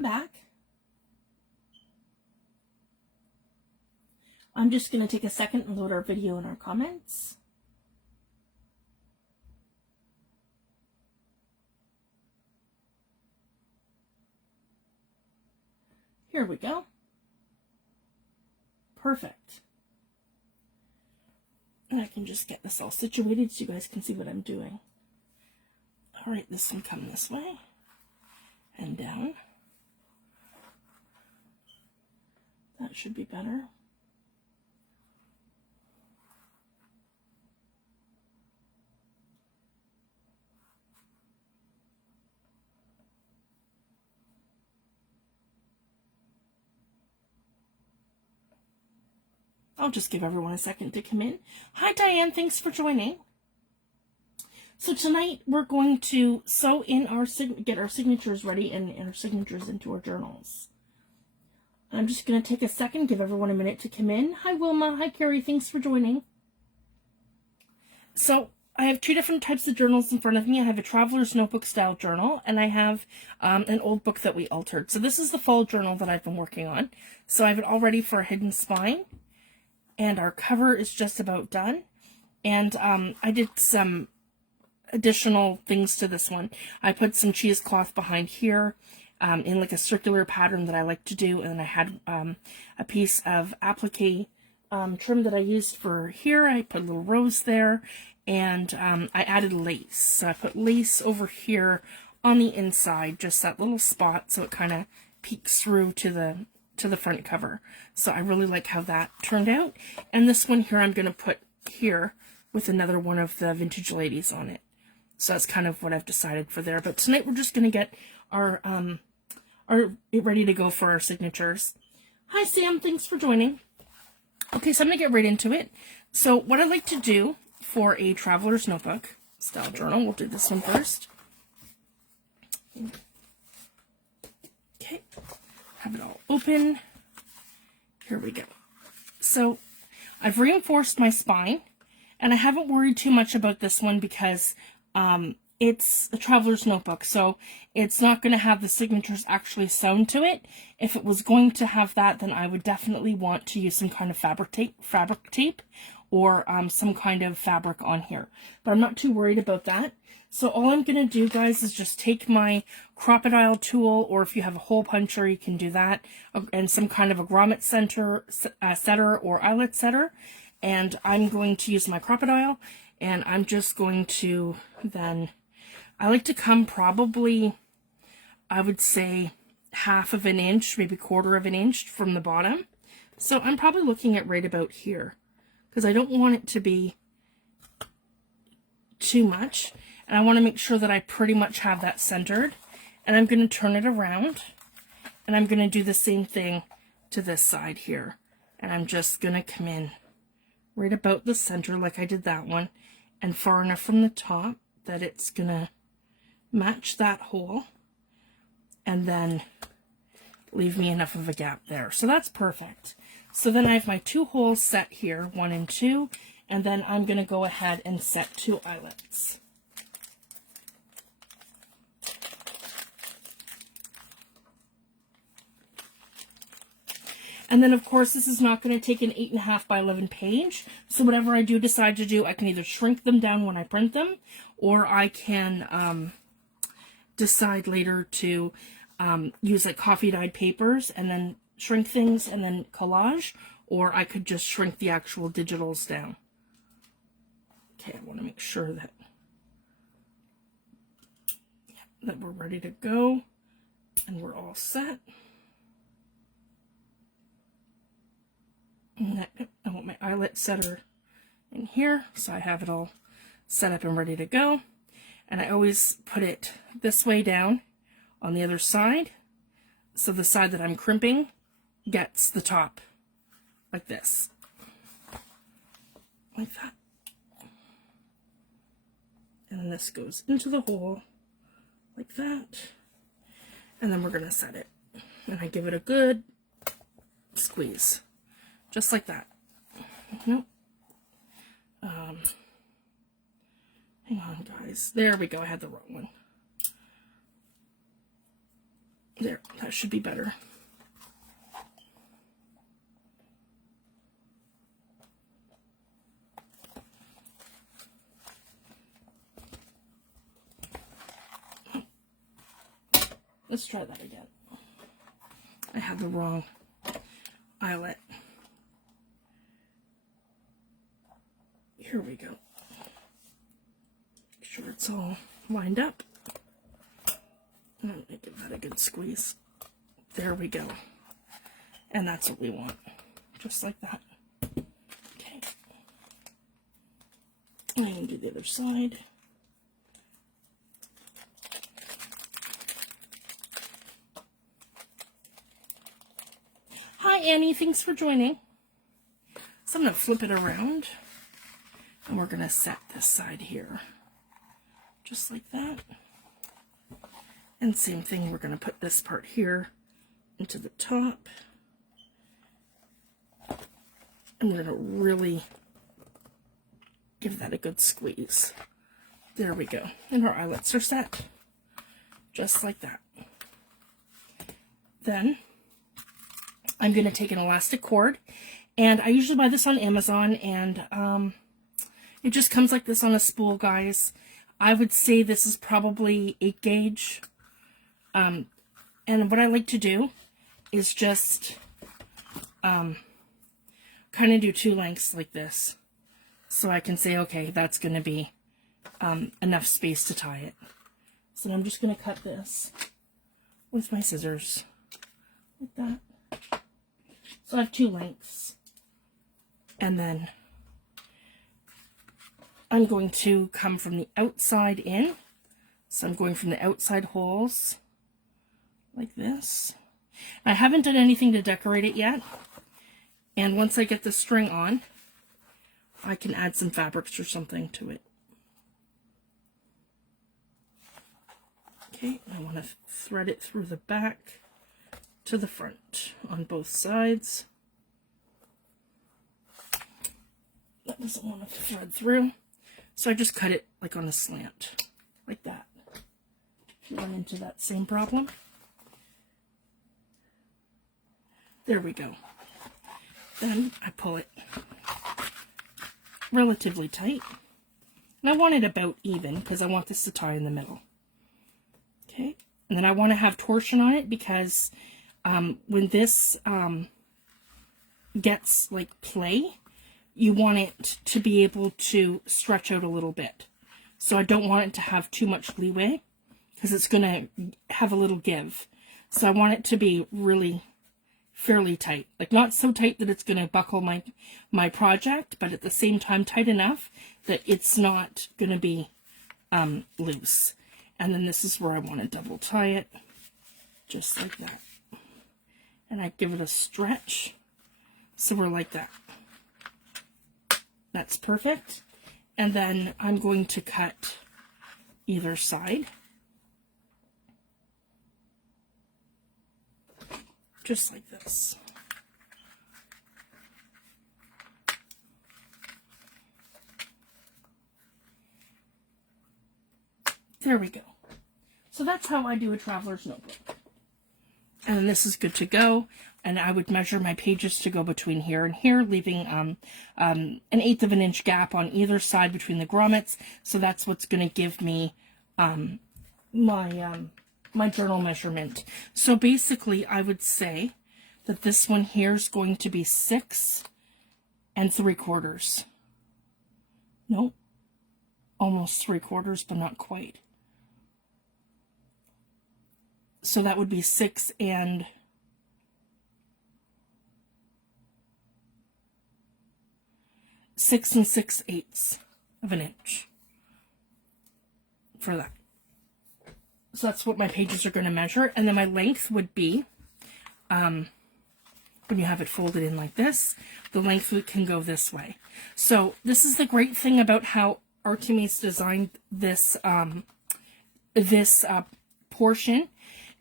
Back. I'm just going to take a second and load our video and our comments. Here we go. Perfect. And I can just get this all situated so you guys can see what I'm doing. All right, this one come this way and down. That should be better. I'll just give everyone a second to come in. Hi, Diane. Thanks for joining. So tonight we're going to sew in our get our signatures ready and our signatures into our journals. I'm just going to take a second, give everyone a minute to come in. Hi, Wilma. Hi, Carrie. Thanks for joining. So I have two different types of journals in front of me. I have a traveler's notebook style journal, and I have an old book that we altered. So this is the fall journal that I've been working on. So I have it all ready for a hidden spine, and our cover is just about done. And I did some additional things to this one. I put some cheesecloth behind here in like a circular pattern that I like to do, and then I had a piece of applique trim that I used for here. I put a little rose there, and I added lace. So I put lace over here on the inside, just that little spot, so it kind of peeks through to the front cover. So I really like how that turned out. And this one here I'm going to put here with another one of the vintage ladies on it. So that's kind of what I've decided for there. But tonight we're just going to get our it ready to go for our signatures. Hi Sam, thanks for joining. Okay, so I'm going to get right into it. So what I like to do for a traveler's notebook style journal, we'll do this one first. Okay, have it all open. Here we go. So I've reinforced my spine, and I haven't worried too much about this one because it's a traveler's notebook, so it's not going to have the signatures actually sewn to it. If it was going to have that, then I would definitely want to use some kind of fabric tape or some kind of fabric on here. But I'm not too worried about that. So all I'm going to do, guys, is just take my Crop-A-Dile tool, or if you have a hole puncher, you can do that, and some kind of a grommet setter or eyelet setter. And I'm going to use my Crop-A-Dile, and I'm just going to then, I like to come probably, I would say, 1/2 inch, maybe 1/4 inch from the bottom. So I'm probably looking at right about here, because I don't want it to be too much. And I want to make sure that I pretty much have that centered. And I'm going to turn it around, and I'm going to do the same thing to this side here. And I'm just going to come in right about the center like I did that one, and far enough from the top that it's going to match that hole, and then leave me enough of a gap there. So that's perfect. So then I have my 2 holes set here, 1 and 2, and then I'm going to go ahead and set 2 eyelets. And then, of course, this is not going to take an 8.5 by 11 page. So whatever I do decide to do, I can either shrink them down when I print them, or I can decide later to use like coffee dyed papers and then shrink things and then collage, or I could just shrink the actual digitals down. Okay, I want to make sure that we're ready to go and we're all set. And I want my eyelet setter in here, so I have it all set up and ready to go. And I always put it this way down on the other side, so the side that I'm crimping gets the top, like this. Like that. And then this goes into the hole, like that. And then we're going to set it. And I give it a good squeeze. Just like that. Nope. Hang on, guys. There we go. I had the wrong one. There, that should be better. Let's try that again. I had the wrong eyelet. Here we go. Make sure it's all lined up. And give that a good squeeze. There we go. And that's what we want. Just like that. Okay. And I'm going to do the other side. Hi Annie, thanks for joining. So I'm going to flip it around. And we're going to set this side here. Just like that. And same thing, we're going to put this part here into the top. And we're going to really give that a good squeeze. There we go. And our eyelets are set. Just like that. Then I'm going to take an elastic cord. And I usually buy this on Amazon. And it just comes like this on a spool, guys. I would say this is probably 8 gauge. And what I like to do is just kind of do 2 lengths like this. So I can say, okay, that's going to be enough space to tie it. So I'm just going to cut this with my scissors. Like that. So I have 2 lengths. And then I'm going to come from the outside in. So I'm going from the outside holes like this. I haven't done anything to decorate it yet. And once I get the string on, I can add some fabrics or something to it. Okay, I want to thread it through the back to the front on both sides. That doesn't want to thread through. So I just cut it like on a slant, like that. If you run into that same problem. There we go. Then I pull it relatively tight. And I want it about even because I want this to tie in the middle. Okay. And then I want to have torsion on it because when this gets like play, you want it to be able to stretch out a little bit. So I don't want it to have too much leeway because it's going to have a little give. So I want it to be really fairly tight, like not so tight that it's going to buckle my project, but at the same time tight enough that it's not going to be loose. And then this is where I want to double tie it, just like that. And I give it a stretch, so we're like that. That's perfect. And then I'm going to cut either side. Just like this. There we go. So that's how I do a traveler's notebook. And this is good to go. And I would measure my pages to go between here and here, leaving an 1/8 of an inch gap on either side between the grommets. So that's what's going to give me my journal measurement. So basically, I would say that this one here is going to be 6 3/4. Nope, almost 3/4, but not quite. So that would be 6 6/8 of an inch for that. So that's what my pages are going to measure. And then my length would be, when you have it folded in like this, the length can go this way. So this is the great thing about how Artemis designed this, portion,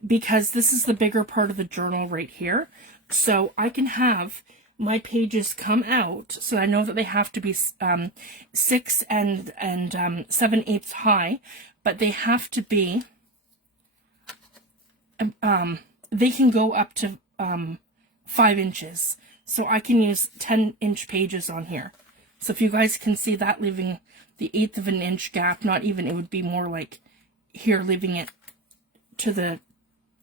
because this is the bigger part of the journal right here. So I can have my pages come out, so I know that they have to be 6 7/8 high, but they have to be they can go up to 5 inches. So I can use 10-inch pages on here. So if you guys can see that, leaving the 1/8 of an inch gap, not even, it would be more like here, leaving it to the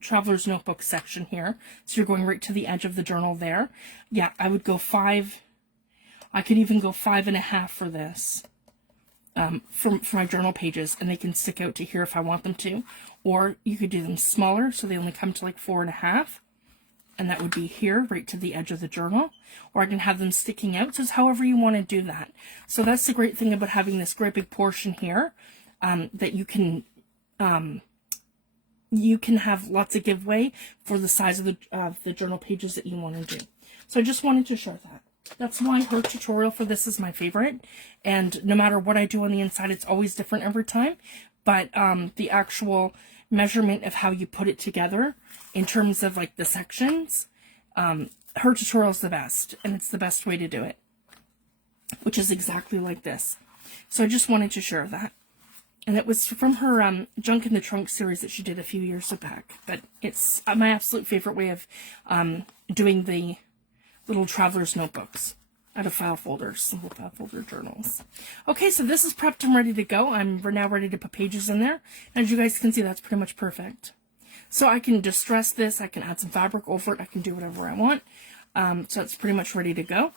Traveler's Notebook section here. So you're going right to the edge of the journal there. Yeah, I would go 5. I could even go 5.5 for this. For my journal pages, and they can stick out to here if I want them to. Or you could do them smaller, so they only come to like 4.5. And that would be here, right to the edge of the journal. Or I can have them sticking out, so it's however you want to do that. So that's the great thing about having this great big portion here, that you can have lots of giveaway for the size of the journal pages that you want to do. So I just wanted to show that. That's why her tutorial for this is my favorite. And no matter what I do on the inside, it's always different every time. But the actual measurement of how you put it together in terms of like the sections, her tutorial is the best. And it's the best way to do it, which is exactly like this. So I just wanted to share that. And it was from her Junk in the Trunk series that she did a few years back. But it's my absolute favorite way of doing the little traveler's notebooks out of file folders, simple file folder journals. Okay, so this is prepped and ready to go. We're now ready to put pages in there. And as you guys can see, that's pretty much perfect. So I can distress this, I can add some fabric over it, I can do whatever I want. So it's pretty much ready to go.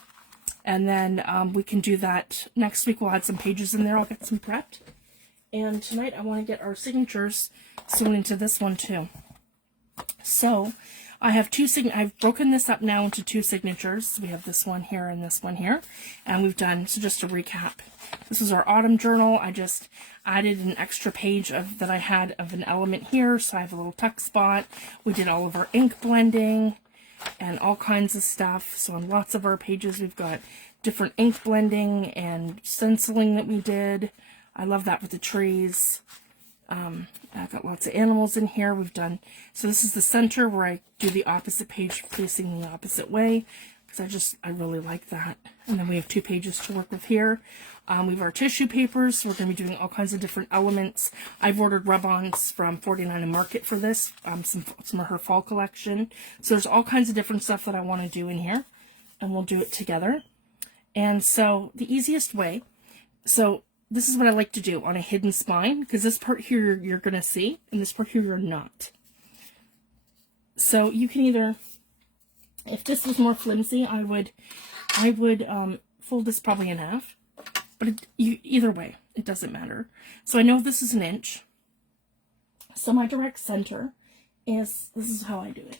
And then we can do that next week. We'll add some pages in there, I'll get some prepped. And tonight I want to get our signatures sewn into this one too. So I have I've broken this up now into 2 signatures. We have this one here and this one here. And we've done, so just to recap, this is our autumn journal. I just added an extra page that I had of an element here. So I have a little tuck spot. We did all of our ink blending and all kinds of stuff. So on lots of our pages, we've got different ink blending and stenciling that we did. I love that with the trees. I've got lots of animals in here. We've done, so this is the center where I do the opposite page facing the opposite way, because I really like that. And then we have 2 pages to work with here. We have our tissue papers. So we're going to be doing all kinds of different elements. I've ordered rub-ons from 49 and Market for this, some of her fall collection. So there's all kinds of different stuff that I want to do in here, and we'll do it together. And so the easiest way, so this is what I like to do on a hidden spine, because this part here you're going to see, and this part here you're not. So you can either, if this was more flimsy, I would fold this probably in half. But either way, it doesn't matter. So I know this is 1 inch. So my direct center is, this is how I do it.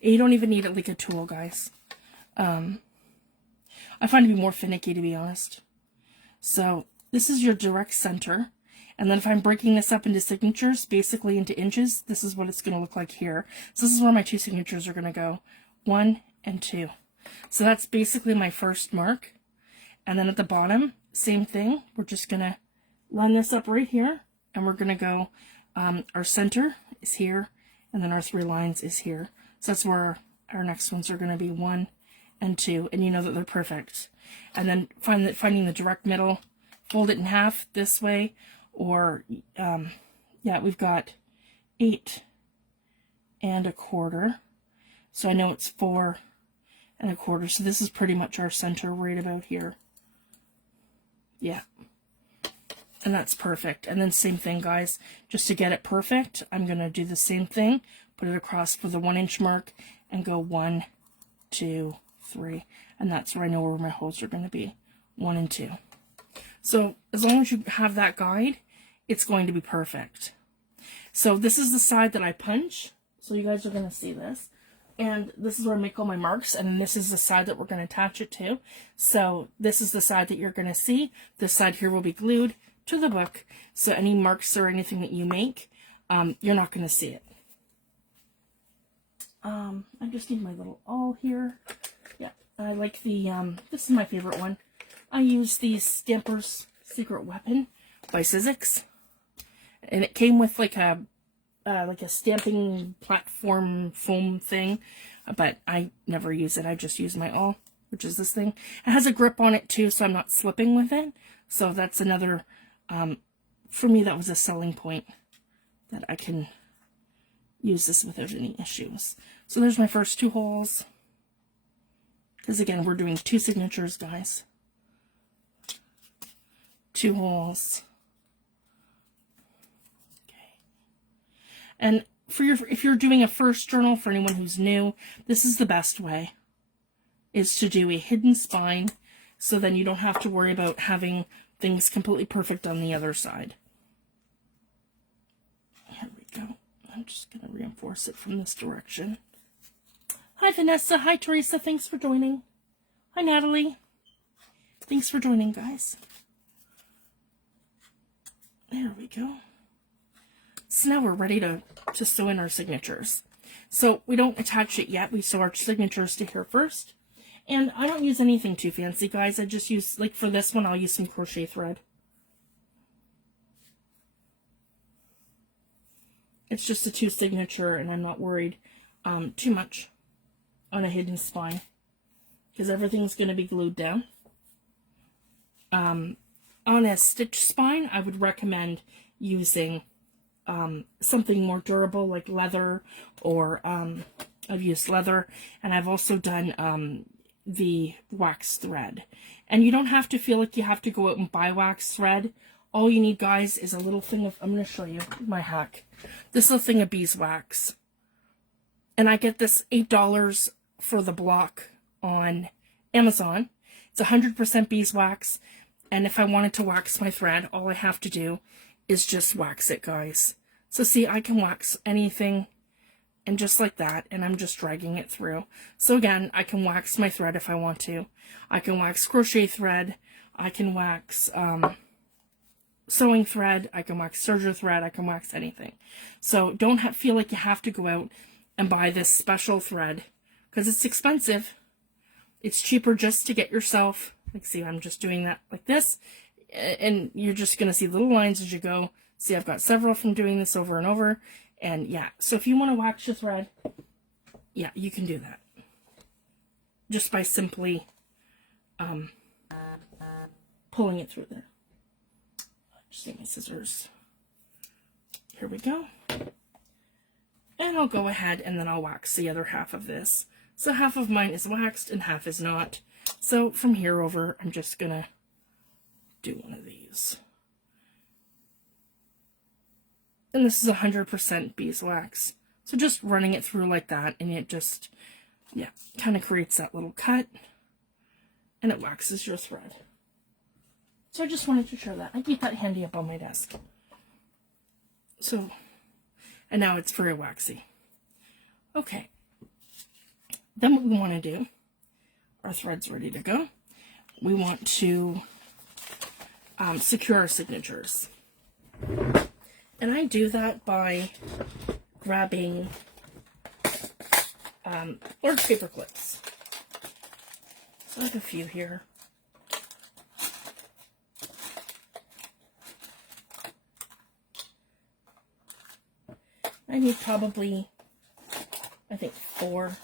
You don't even need it like a tool, guys. I find it to be more finicky, to be honest. So this is your direct center. And then if I'm breaking this up into signatures, basically into inches, this is what it's going to look like here. So this is where my 2 signatures are going to go. 1 and 2. So that's basically my first mark. And then at the bottom, same thing. We're just going to line this up right here. And we're going to go, our center is here. And then our 3 lines is here. So that's where our next ones are going to be 1 and 2. And you know that they're perfect. And then finding the direct middle, fold it in half this way, or yeah, we've got 8 1/4. So I know it's 4 1/4. So this is pretty much our center right about here. Yeah. And that's perfect. And then same thing, guys, just to get it perfect, I'm going to do the same thing, put it across for the 1 inch mark and go 1, 2, 3. And that's where I know where my holes are going to be, 1 and 2. So as long as you have that guide, it's going to be perfect. So this is the side that I punch. So you guys are going to see this. And this is where I make all my marks. And this is the side that we're going to attach it to. So this is the side that you're going to see. This side here will be glued to the book. So any marks or anything that you make, you're not going to see it. I just need my little awl here. Yeah, I like the, this is my favorite one. I use the Stampers Secret Weapon by Sizzix. And it came with like a stamping platform foam thing, but I never use it. I just use my awl, which is this thing. It has a grip on it too, so I'm not slipping with it. So that's another, for me, that was a selling point, that I can use this without any issues. So there's my first 2 holes. Because again, we're doing 2 signatures, guys. 2 holes. Okay. And if you're doing a first journal, for anyone who's new, this is the best way, is to do a hidden spine, so then you don't have to worry about having things completely perfect on the other side. Here we go. I'm just going to reinforce it from this direction. Hi, Vanessa. Hi, Teresa. Thanks for joining. Hi, Natalie. Thanks for joining, guys. There we go. So now we're ready to sew in our signatures. So we don't attach it yet. We sew our signatures to here first. And I don't use anything too fancy, guys. I just use, like for this one, I'll use some crochet thread. It's just a 2 signature, and I'm not worried too much on a hidden spine, because everything's going to be glued down. On a stitch spine, I would recommend using something more durable, like leather, or I've used leather, and I've also done the wax thread. And you don't have to feel like you have to go out and buy wax thread. All you need, guys, is a little thing of, I'm going to show you my hack. This little thing of beeswax. And I get this $8 for the block on Amazon. It's 100% beeswax. And if I wanted to wax my thread, all I have to do is just wax it, guys. So see, I can wax anything, and just like that, and I'm just dragging it through. So again, I can wax my thread if I want to. I can wax crochet thread. I can wax sewing thread. I can wax serger thread. I can wax anything. So don't feel like you have to go out and buy this special thread, because it's expensive. It's cheaper just to get yourself, like, see, I'm just doing that like this, and you're just going to see little lines as you go. See, I've got several from doing this over and over. And yeah, so if you want to wax your thread, yeah, you can do that. Just by simply pulling it through there. Just take my scissors. Here we go. And I'll go ahead and then I'll wax the other half of this. So half of mine is waxed and half is not. So from here over, I'm just going to do one of these. And this is 100% beeswax. So just running it through like that, and it just, yeah, kind of creates that little cut, and it waxes your thread. So I just wanted to show that. I keep that handy up on my desk. So, and now it's very waxy. Okay. Then what we want to do, our thread's ready to go. We want to secure our signatures. And I do that by grabbing large paper clips. So I have a few here. I need probably, I think 4.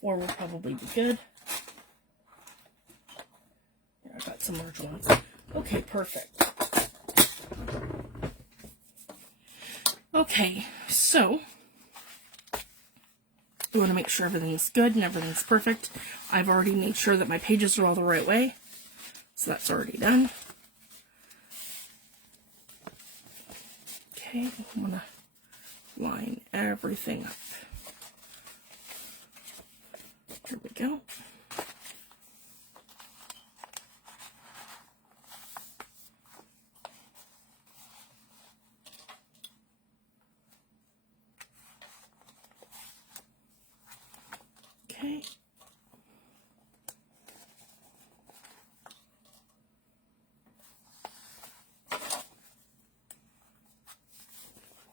4 will probably be good. Here, I've got some large ones. Okay, perfect. Okay, so we want to make sure everything's good and everything's perfect. I've already made sure that my pages are all the right way, so that's already done. Okay, I want to line everything up. Here we go. Okay.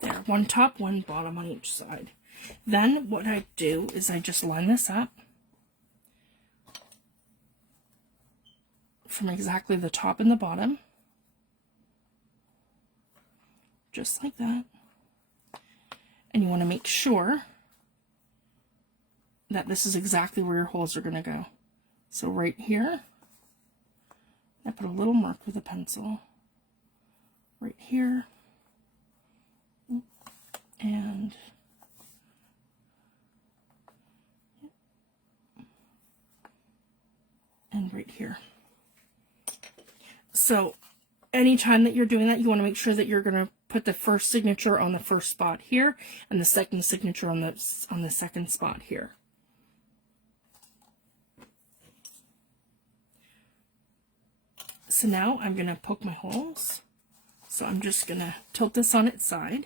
There, one top, one bottom on each side. Then what I do is I just line this up from exactly the top and the bottom. Just like that. And you want to make sure that this is exactly where your holes are going to go. So right here, I put a little mark with a pencil. Right here. And right here. So anytime that you're doing that, you want to make sure that you're going to put the first signature on the first spot here and the second signature on the second spot here. So now I'm going to poke my holes. So I'm just going to tilt this on its side,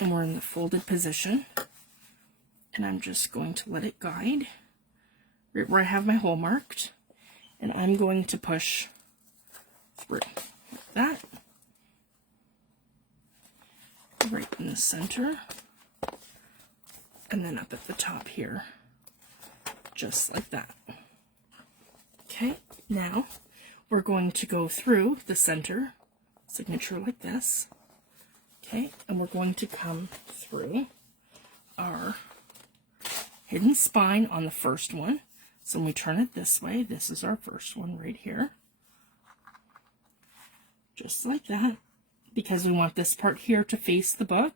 and we're in the folded position, and I'm just going to let it guide right where I have my hole marked, and I'm going to push through like that, right in the center, and then up at the top here, just like that. Okay, now we're going to go through the center signature like this. Okay, and we're going to come through our hidden spine on the first one. So when we turn it this way, this is our first one right here. Just like that, because we want this part here to face the book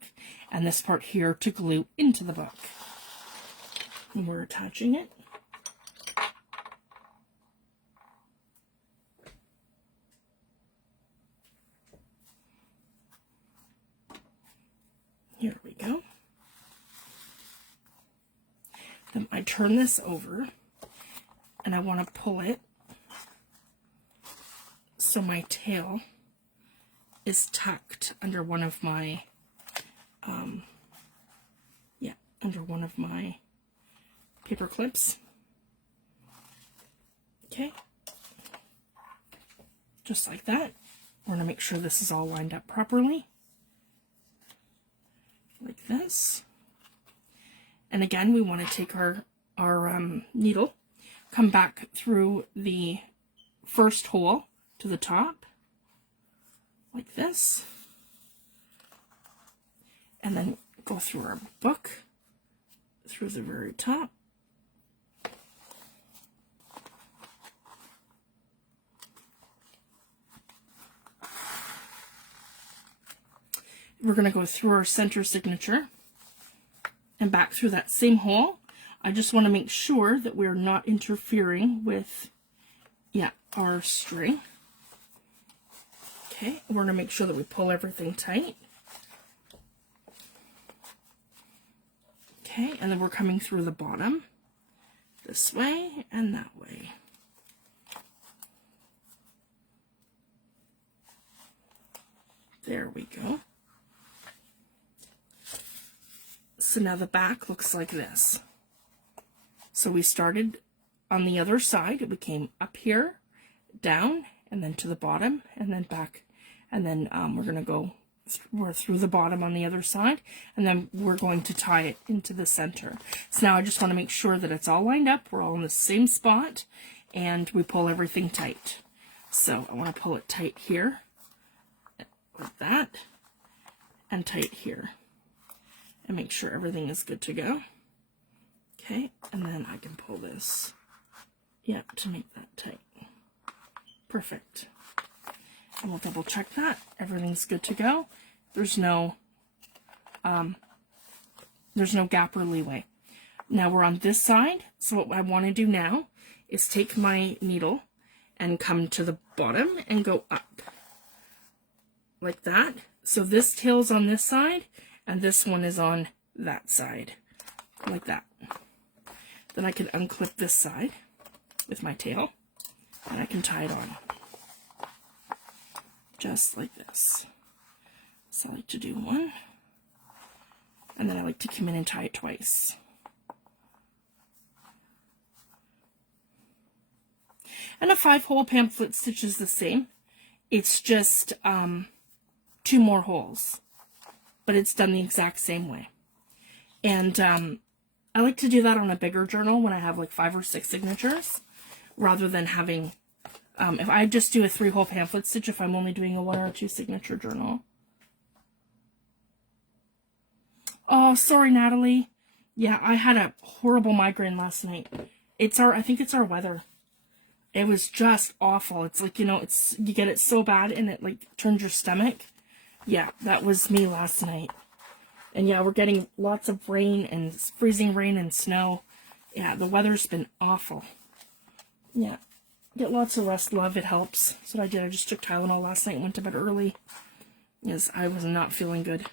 and this part here to glue into the book. And we're attaching it. Here we go. Then I turn this over and I want to pull it so my tail is tucked under one of my under one of my paper clips. Okay, just like that. We're going to make sure this is all lined up properly, like this. And again, we want to take our needle, come back through the first hole to the top, like this, and then go through our book through the very top. We're going to go through our center signature and back through that same hole. I just want to make sure that we're not interfering with, our string. Okay, we're going to make sure that we pull everything tight. Okay, and then we're coming through the bottom this way and that way. There we go. So now the back looks like this. So we started on the other side. We came up here, down, and then to the bottom, and then back. And then we're going to go through the bottom on the other side, and then we're going to tie it into the center. So now I just want to make sure that it's all lined up. We're all in the same spot, and we pull everything tight. So I want to pull it tight here, like that, and tight here. And make sure everything is good to go. Okay, and then I can pull this, to make that tight. Perfect. And we'll double check that. Everything's good to go. There's no gap or leeway. Now we're on this side, so what I want to do now is take my needle and come to the bottom and go up. Like that. So this tail's on this side, and this one is on that side, like that. Then I can unclip this side with my tail, and I can tie it on, just like this. So I like to do one, and then I like to come in and tie it twice. And a 5-hole pamphlet stitch is the same. It's just 2 more holes, but it's done the exact same way. And I like to do that on a bigger journal when I have like 5 or 6 signatures, rather than having, if I just do a 3-hole pamphlet stitch, if I'm only doing a 1 or 2 signature journal. Oh, sorry, Natalie. Yeah, I had a horrible migraine last night. I think it's our weather. It was just awful. It's like, you get it so bad and it like turns your stomach. Yeah, that was me last night. And yeah, we're getting lots of rain and freezing rain and snow. Yeah, the weather's been awful. Yeah. Get lots of rest, love. It helps. That's what I did. I just took Tylenol last night and went to bed early. Yes, I was not feeling good.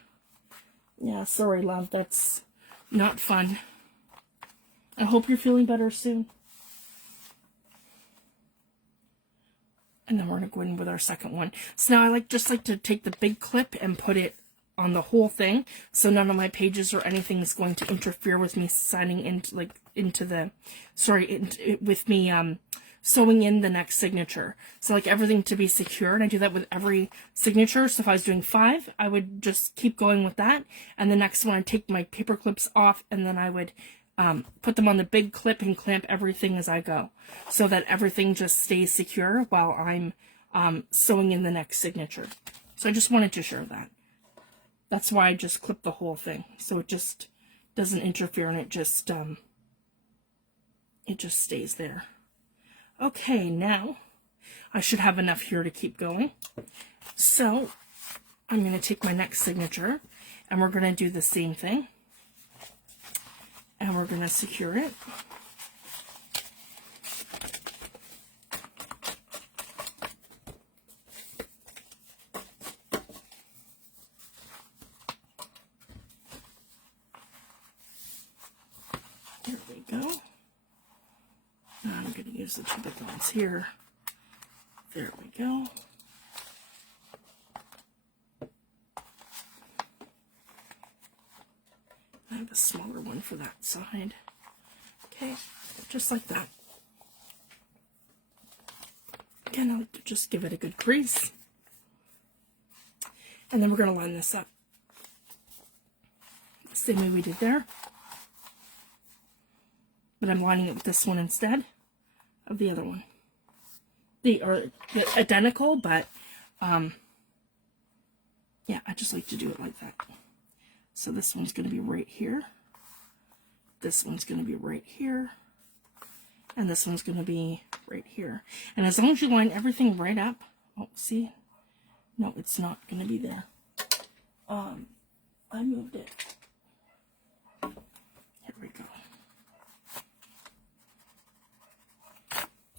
Yeah, sorry, love. That's not fun. I hope you're feeling better soon. And then we're going to go in with our second one. So now I just like to take the big clip and put it on the whole thing, so none of my pages or anything is going to interfere with me signing into with me sewing in the next signature. So like everything to be secure, and I do that with every signature. So if I was doing 5, I would just keep going with that, and the next one I'd take my paper clips off, and then I would put them on the big clip and clamp everything as I go, so that everything just stays secure while I'm sewing in the next signature. So I just wanted to share that. That's why I just clip the whole thing, so it just doesn't interfere, and it just stays there. Okay, now I should have enough here to keep going. So I'm going to take my next signature, and we're going to do the same thing, and we're going to secure it. There we go. Now I'm going to use the 2 big ones here. There we go. I have a smaller one for that side. Okay, just like that. Again, I like to just give it a good crease. And then we're going to line this up the same way we did there. But I'm lining it with this one instead of the other one. They are identical, but yeah, I just like to do it like that. So this one's going to be right here. This one's going to be right here. And this one's going to be right here. And as long as you line everything right up, oh, see? No, it's not going to be there. I moved it. Here we go.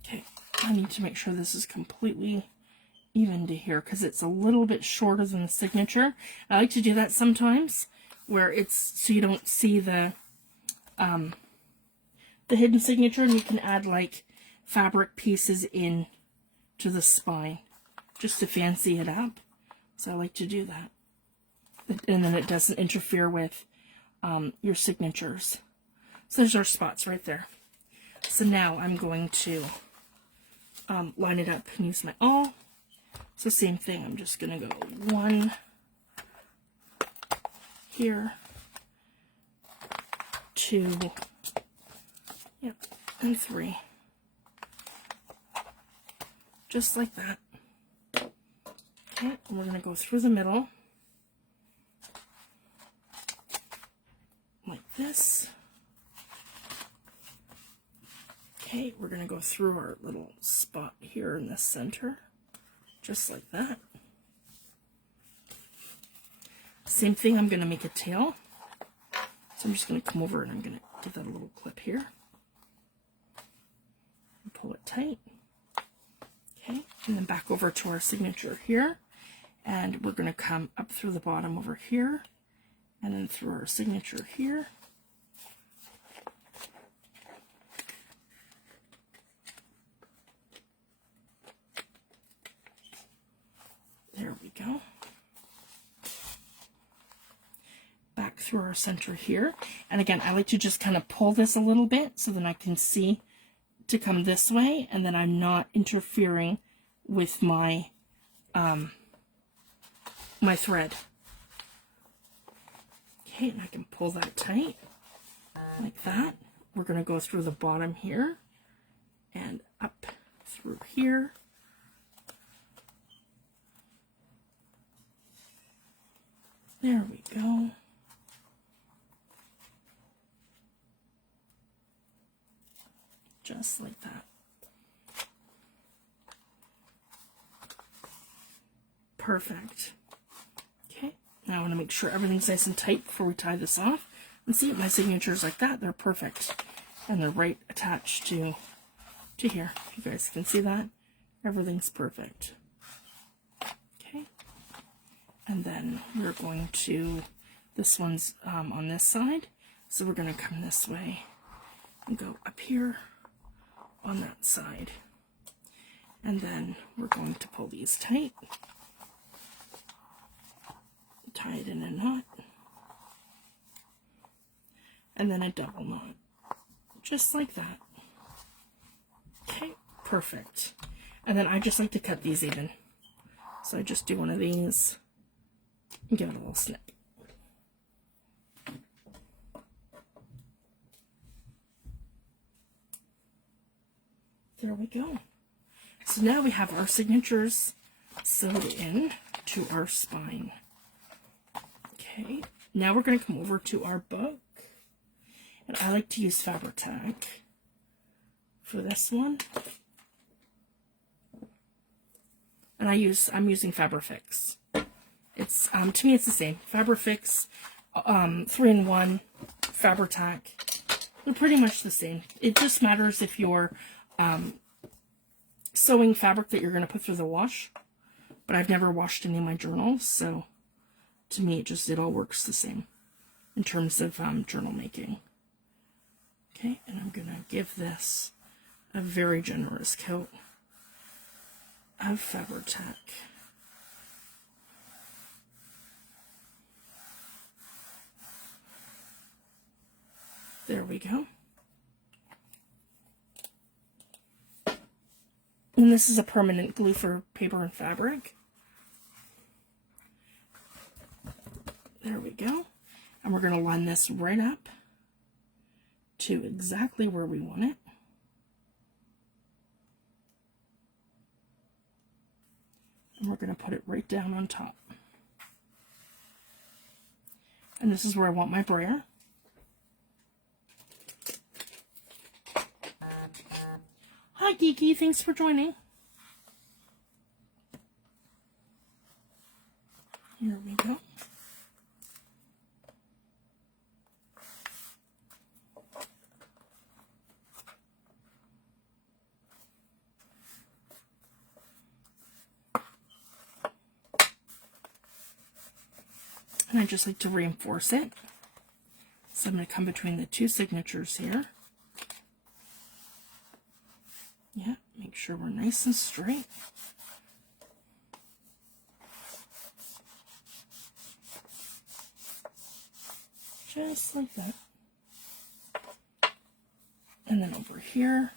Okay, I need to make sure this is completely even to here, because it's a little bit shorter than the signature. I like to do that sometimes, where it's so you don't see the hidden signature, and you can add like fabric pieces in to the spine just to fancy it up. So I like to do that, and then it doesn't interfere with your signatures. So there's our spots right there. So now I'm going to line it up and use my awl. So same thing, I'm just going to go 1 here, 2, yep, and 3. Just like that. Okay, and we're going to go through the middle, like this. Okay, we're going to go through our little spot here in the center, just like that. Same thing, I'm going to make a tail. So I'm just going to come over and I'm going to give that a little clip here. And pull it tight. Okay, and then back over to our signature here. And we're going to come up through the bottom over here. And then through our signature here. There we go. Back through our center here. And again, I like to just kind of pull this a little bit so then I can see to come this way, and then I'm not interfering with my my thread. Okay, and I can pull that tight like that. We're going to go through the bottom here and up through here. There we go. Just like that. Perfect. Okay, now I want to make sure everything's nice and tight before we tie this off. And see, my signatures like that, they're perfect. And they're right attached to to here. You guys can see that. Everything's perfect. Okay. And then we're going to, this one's on this side. So we're going to come this way and go up here on that side. And then we're going to pull these tight. Tie it in a knot. And then a double knot. Just like that. Okay, perfect. And then I just like to cut these even. So I just do one of these and give it a little snip. There we go. So now we have our signatures sewed in to our spine. Okay, now we're going to come over to our book. And I like to use Fabri-Tac for this one. And I'm using Fabri-Fix. It's to me it's the same. Fabri-Fix, 3-in-1, Fabri-Tac. They're pretty much the same. It just matters if you're sewing fabric that you're going to put through the wash. But I've never washed any of my journals, so to me it all works the same in terms of journal making. Okay, and I'm going to give this a very generous coat of Fabri-Tac. There we go. And this is a permanent glue for paper and fabric. There we go. And we're going to line this right up to exactly where we want it. And we're going to put it right down on top. And this is where I want my brayer. Hi Geeky, thanks for joining. Here we go. And I just like to reinforce it. So I'm going to come between the two signatures here. Yeah, make sure we're nice and straight. Just like that. And then over here,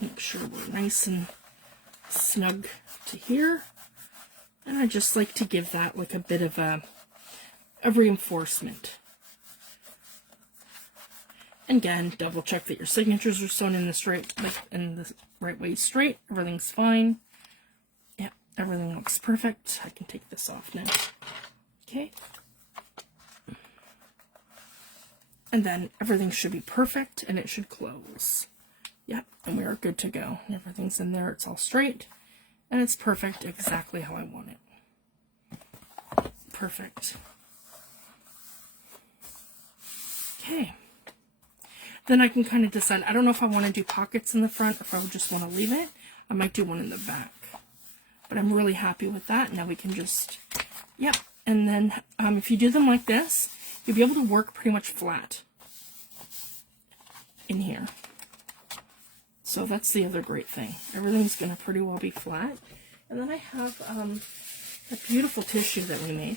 make sure we're nice and snug to here. And I just like to give that like a bit of a reinforcement. And again, double check that your signatures are sewn in the right way straight. Everything's fine. Yeah, everything looks perfect. I can take this off now. Okay. And then everything should be perfect and it should close. Yep, and we are good to go. Everything's in there, it's all straight. And it's perfect exactly how I want it. Perfect. Okay. Then I can kind of decide. I don't know if I want to do pockets in the front or if I would just want to leave it. I might do one in the back. But I'm really happy with that. Now we can just, yep. And then if you do them like this, you'll be able to work pretty much flat in here. So that's the other great thing. Everything's going to pretty well be flat. And then I have a beautiful tissue that we made.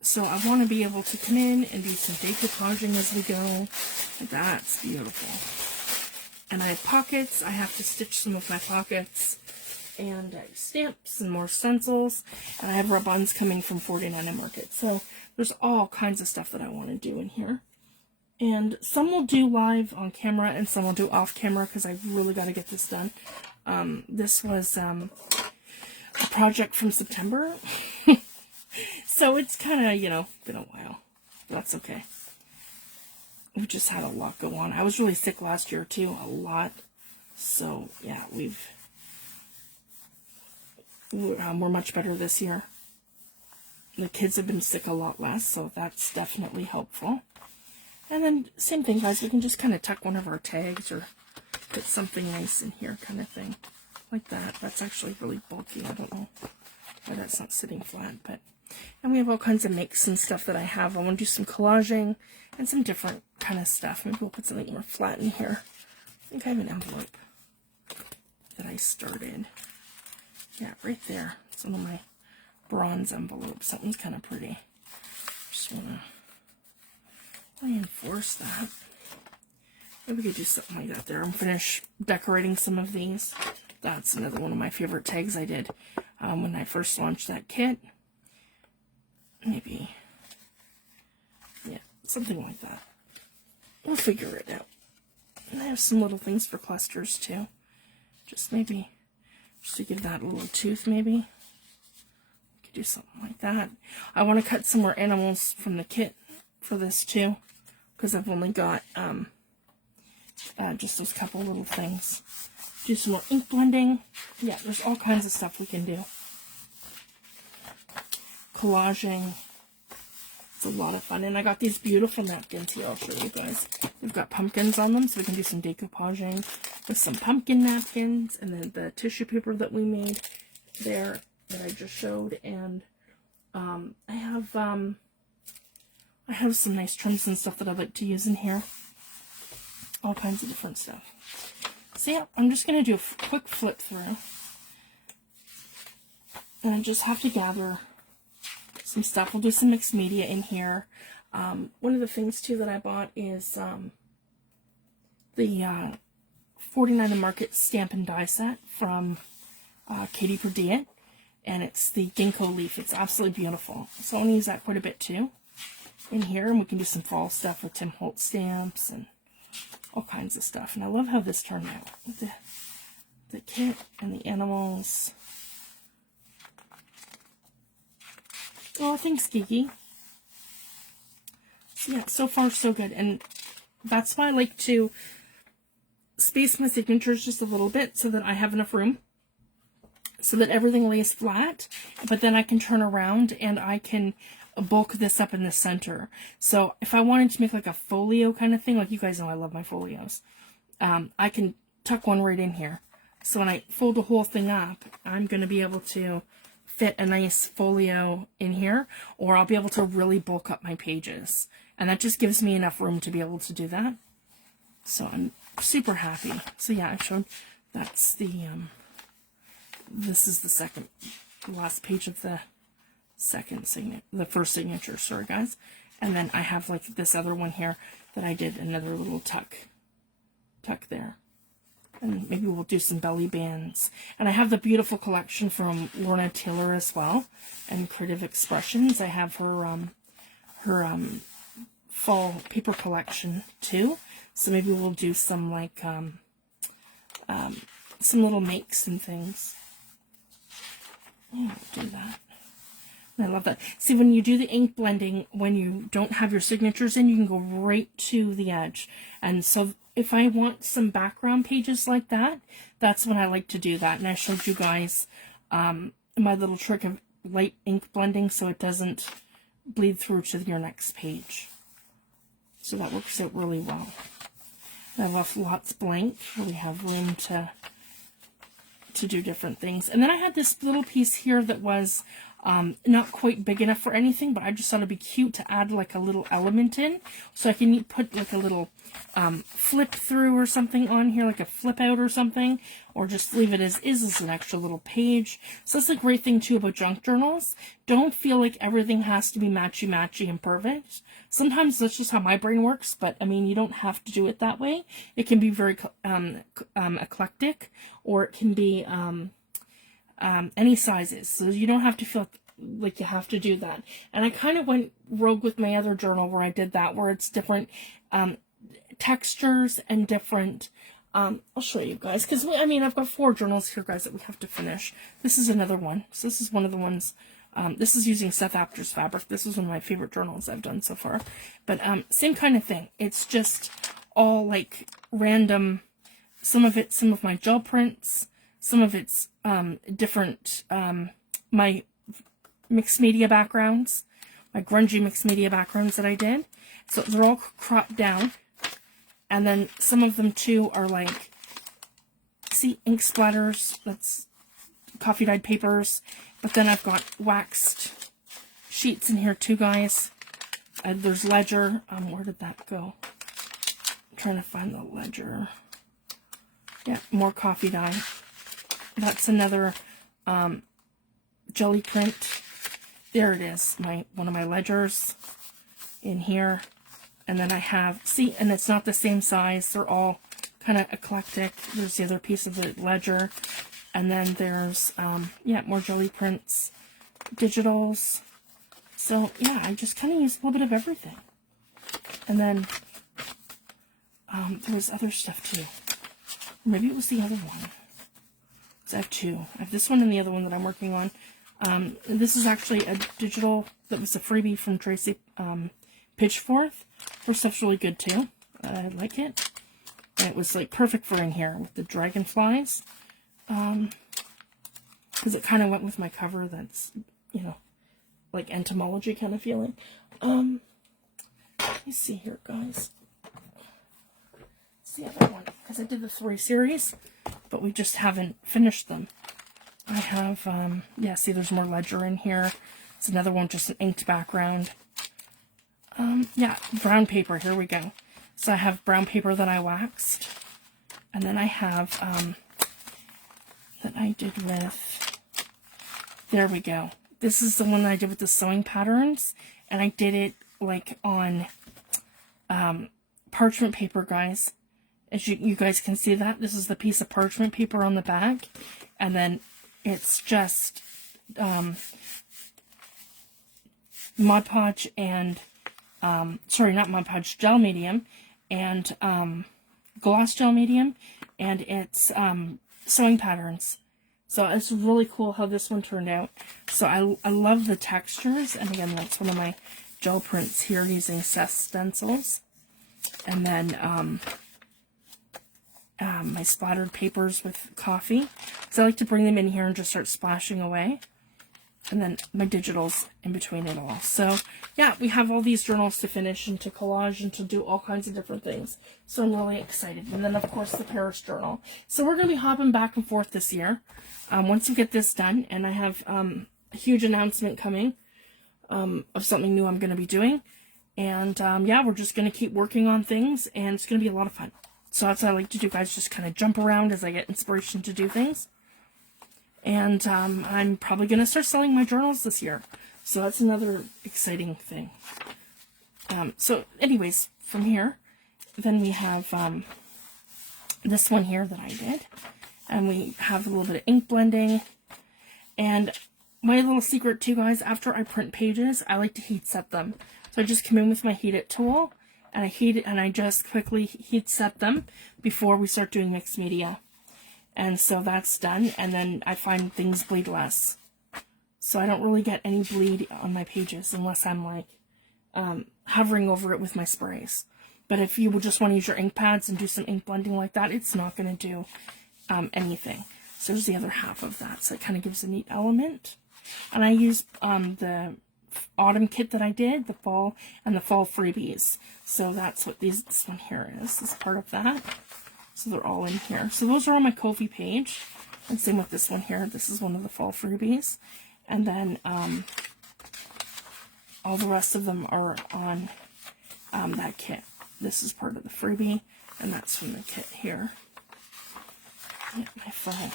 So I want to be able to come in and do some decoupaging as we go. That's beautiful. And I have pockets. I have to stitch some of my pockets. And I have stamps and more stencils. And I have rub-ons coming from 49 Market. So there's all kinds of stuff that I want to do in here. And some will do live on camera and some will do off camera because I really got to get this done. This was a project from September. So it's kind of, you know, been a while. But that's okay. We've just had a lot go on. I was really sick last year too, a lot. So yeah, we're much better this year. The kids have been sick a lot less, so that's definitely helpful. And then same thing, guys, we can just kind of tuck one of our tags or put something nice in here kind of thing. Like that. That's actually really bulky. I don't know why that's not sitting flat, but... And we have all kinds of makes and stuff that I have. I want to do some collaging and some different kind of stuff. Maybe we'll put something more flat in here. I think I have an envelope that I started. Yeah, right there. It's one of my bronze envelopes. That one's kind of pretty. Just want to reinforce that. Maybe we could do something like that there. I'm finished decorating some of these. That's another one of my favorite tags I did when I first launched that kit. Maybe, yeah, something like that. We'll figure it out. And I have some little things for clusters too. Just maybe, just to give that a little tooth maybe. Could do something like that. I want to cut some more animals from the kit for this too, because I've only got just those couple little things. Do some more ink blending. Yeah, there's all kinds of stuff we can do. Collaging. It's a lot of fun. And I got these beautiful napkins here. I'll show you guys. They've got pumpkins on them, so we can do some decoupaging with some pumpkin napkins. And then the tissue paper that we made there that I just showed. And I have some nice trims and stuff that I like to use in here. All kinds of different stuff. So yeah, I'm just going to do a quick flip through. And I just have to gather some stuff. We'll do some mixed media in here. One of the things too that I bought is the 49 The Market stamp and die set from Katie Purdiet, and it's the ginkgo leaf. It's absolutely beautiful. So I'm going to use that quite a bit too in here, and we can do some fall stuff with Tim Holtz stamps and all kinds of stuff. And I love how this turned out with the kit and the animals. Oh, thanks, Kiki. So yeah, so far so good. And that's why I like to space my signatures just a little bit so that I have enough room, so that everything lays flat, but then I can turn around and I can bulk this up in the center. So if I wanted to make like a folio kind of thing, like you guys know I love my folios, I can tuck one right in here. So when I fold the whole thing up, I'm going to be able to fit a nice folio in here, or I'll be able to really bulk up my pages. And that just gives me enough room to be able to do that. So I'm super happy. So yeah, I showed, that's the, this is the last page of the first signature, sorry guys. And then I have like this other one here that I did another little tuck there. And maybe we'll do some belly bands. And I have the beautiful collection from Lorna Taylor as well, and Creative Expressions. I have her fall paper collection too. So maybe we'll do some like some little makes and things. Yeah, we'll do that. I love that. See, when you do the ink blending, when you don't have your signatures in, you can go right to the edge. And so if I want some background pages like that, that's when I like to do that. And I showed you guys my little trick of light ink blending so it doesn't bleed through to your next page. So that works out really well. I left lots blank. We have room to do different things. And then I had this little piece here that was not quite big enough for anything, but I just thought it'd be cute to add like a little element in. So I can put like a little flip through or something on here, like a flip out or something, or just leave it as is as an extra little page. So that's the great thing too about junk journals. Don't feel like everything has to be matchy and perfect. Sometimes that's just how my brain works, but I mean, you don't have to do it that way. It can be very eclectic, or it can be any sizes, so you don't have to feel like you have to do that. And I kind of went rogue with my other journal where I did that, where it's different textures and different I'll show you guys, because I mean, I've got 4 journals here, guys, that we have to finish. This is another one. So this is one of the ones, this is using Seth Apter's fabric. This is one of my favorite journals I've done so far. But same kind of thing. It's just all like random, some of my gel prints, some of it's different, my mixed media backgrounds, my grungy mixed media backgrounds that I did. So they're all cropped down. And then some of them too are like, see, ink splatters, that's coffee dyed papers. But then I've got waxed sheets in here too, guys. There's ledger. Where did that go? I'm trying to find the ledger. Yeah, more coffee dye. That's another jelly print. There it is, one of my ledgers in here. And then I have, see, and it's not the same size. They're all kind of eclectic. There's the other piece of the ledger. And then there's, yeah, more jelly prints, digitals. So, yeah, I just kind of use a little bit of everything. And then there was other stuff too. Maybe it was the other one. So I have two. I have this one and the other one that I'm working on. This is actually a digital that was a freebie from Tracy Pitchforth. Her stuff's really good too. I like it. And it was like perfect for in here with the dragonflies. Because it kind of went with my cover that's, you know, like entomology kind of feeling. Let me see here, guys. It's the other one. Because I did the 3 series, but we just haven't finished them. I have, yeah, see there's more ledger in here. It's another one, just an inked background. Yeah, brown paper, here we go. So I have brown paper that I waxed. And then I have, that I did with, there we go. This is the one that I did with the sewing patterns. And I did it, like, on, parchment paper, guys. As you guys can see that, this is the piece of parchment paper on the back. And then it's just Mod Podge and, sorry, not Mod Podge, gel medium and gloss gel medium. And it's sewing patterns. So it's really cool how this one turned out. So I love the textures. And again, that's one of my gel prints here using Cess stencils. And then my splattered papers with coffee. So I like to bring them in here and just start splashing away. And then my digitals in between it all. So yeah, we have all these journals to finish and to collage and to do all kinds of different things. So I'm really excited. And then of course the Paris journal. So we're going to be hopping back and forth this year. Once we get this done, and I have a huge announcement coming of something new I'm going to be doing. And yeah, we're just going to keep working on things, and it's going to be a lot of fun. So that's what I like to do, guys, just kind of jump around as I get inspiration to do things. And I'm probably going to start selling my journals this year. So that's another exciting thing. So anyways, from here, then we have this one here that I did. And we have a little bit of ink blending. And my little secret too, guys, after I print pages, I like to heat set them. So I just come in with my heat it tool. And I heat it, and I just quickly heat set them before we start doing mixed media. And so that's done, and then I find things bleed less. So I don't really get any bleed on my pages unless I'm like hovering over it with my sprays. But if you would just want to use your ink pads and do some ink blending like that, it's not going to do anything. So there's the other half of that, so it kind of gives a neat element. And I use the autumn kit that I did, the fall and the fall freebies. So that's what this one here is part of that. So they're all in here. So those are on my Ko-fi page. And same with this one here. This is one of the fall freebies. And then all the rest of them are on that kit. This is part of the freebie, and that's from the kit here. Yeah, my fall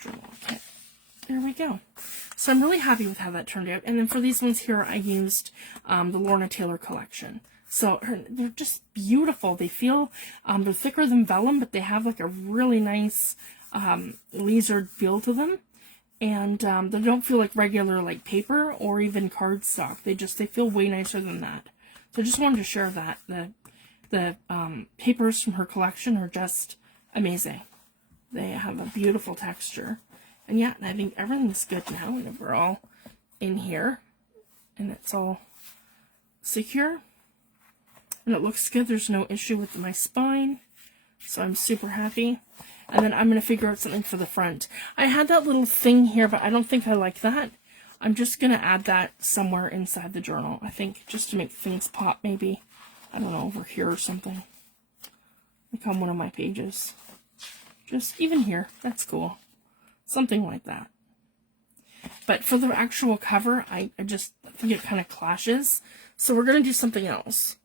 journal kit. There we go. So I'm really happy with how that turned out. And then for these ones here, I used the Lorna Taylor collection. So they're just beautiful. They feel, they're thicker than vellum, but they have like a really nice lasered feel to them. And they don't feel like regular like paper or even cardstock. They feel way nicer than that. So I just wanted to share that. The papers from her collection are just amazing. They have a beautiful texture. And yeah, I think everything's good now, and we're all in here, and it's all secure, and it looks good. There's no issue with my spine, so I'm super happy. And then I'm going to figure out something for the front. I had that little thing here, but I don't think I like that. I'm just going to add that somewhere inside the journal, I think, just to make things pop, maybe. I don't know, over here or something. Like on one of my pages. Just even here. That's cool. Something like that. But for the actual cover, I just think it kind of clashes. So we're going to do something else.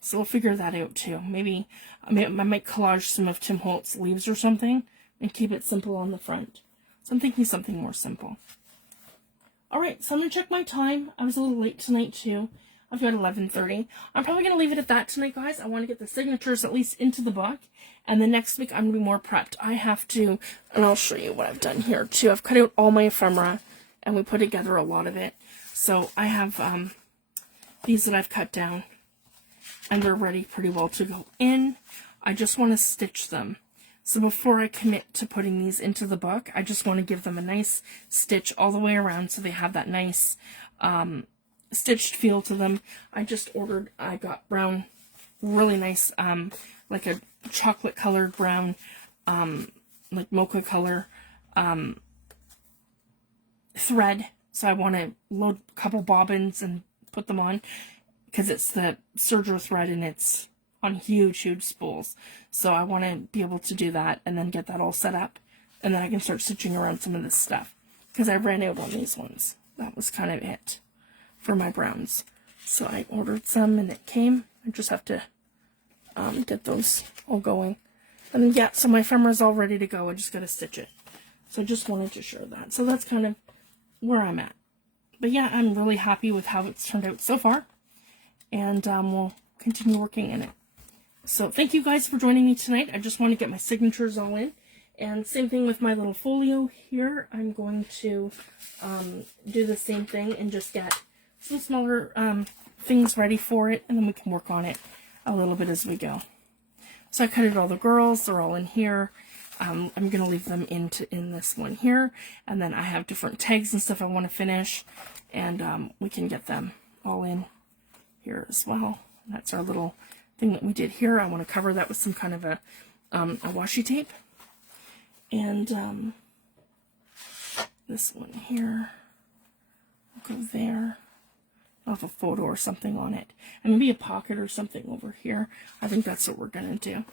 So we'll figure that out too. Maybe I might collage some of Tim Holtz leaves or something and keep it simple on the front. So I'm thinking something more simple. Alright, so I'm going to check my time. I was a little late tonight too. I've got 11:30. I'm probably going to leave it at that tonight, guys. I want to get the signatures at least into the book. And then next week I'm going to be more prepped. I have to, and I'll show you what I've done here too. I've cut out all my ephemera and we put together a lot of it. So I have these that I've cut down and they're ready pretty well to go in. I just want to stitch them. So before I commit to putting these into the book, I just want to give them a nice stitch all the way around so they have that nice stitched feel to them. I got brown, really nice, like a chocolate colored brown, like mocha color thread. So I want to load a couple bobbins and put them on because it's the serger thread and it's on huge spools. So I want to be able to do that and then get that all set up. And then I can start stitching around some of this stuff because I ran out on these ones. That was kind of it for my browns. So I ordered some and it came. I just have to get those all going. And then, yeah, so my ephemera's all ready to go. I just got to stitch it. So I just wanted to share that. So that's kind of where I'm at. But yeah, I'm really happy with how it's turned out so far. And we'll continue working in it. So thank you guys for joining me tonight. I just want to get my signatures all in. And same thing with my little folio here. I'm going to do the same thing and just get some smaller things ready for it. And then we can work on it a little bit as we go. So I cut out all the girls. They're all in here. I'm going to leave them in this one here. And then I have different tags and stuff I want to finish. And we can get them all in here as well. That's our little thing that we did here. I want to cover that with some kind of a washi tape. And this one here will go there. I'll have a photo or something on it. And maybe a pocket or something over here. I think that's what we're going to do.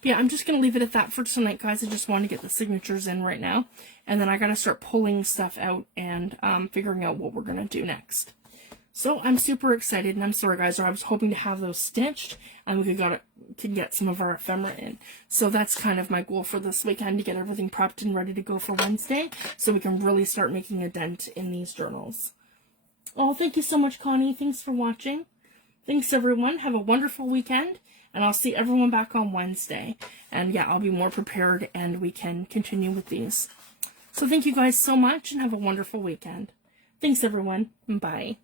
But yeah, I'm just going to leave it at that for tonight, guys. I just want to get the signatures in right now. And then I got to start pulling stuff out and figuring out what we're going to do next. So I'm super excited, and I'm sorry, guys, I was hoping to have those stitched, and we could get some of our ephemera in. So that's kind of my goal for this weekend, to get everything prepped and ready to go for Wednesday, so we can really start making a dent in these journals. Oh, thank you so much, Connie. Thanks for watching. Thanks, everyone. Have a wonderful weekend, and I'll see everyone back on Wednesday. And yeah, I'll be more prepared, and we can continue with these. So thank you guys so much, and have a wonderful weekend. Thanks, everyone. Bye.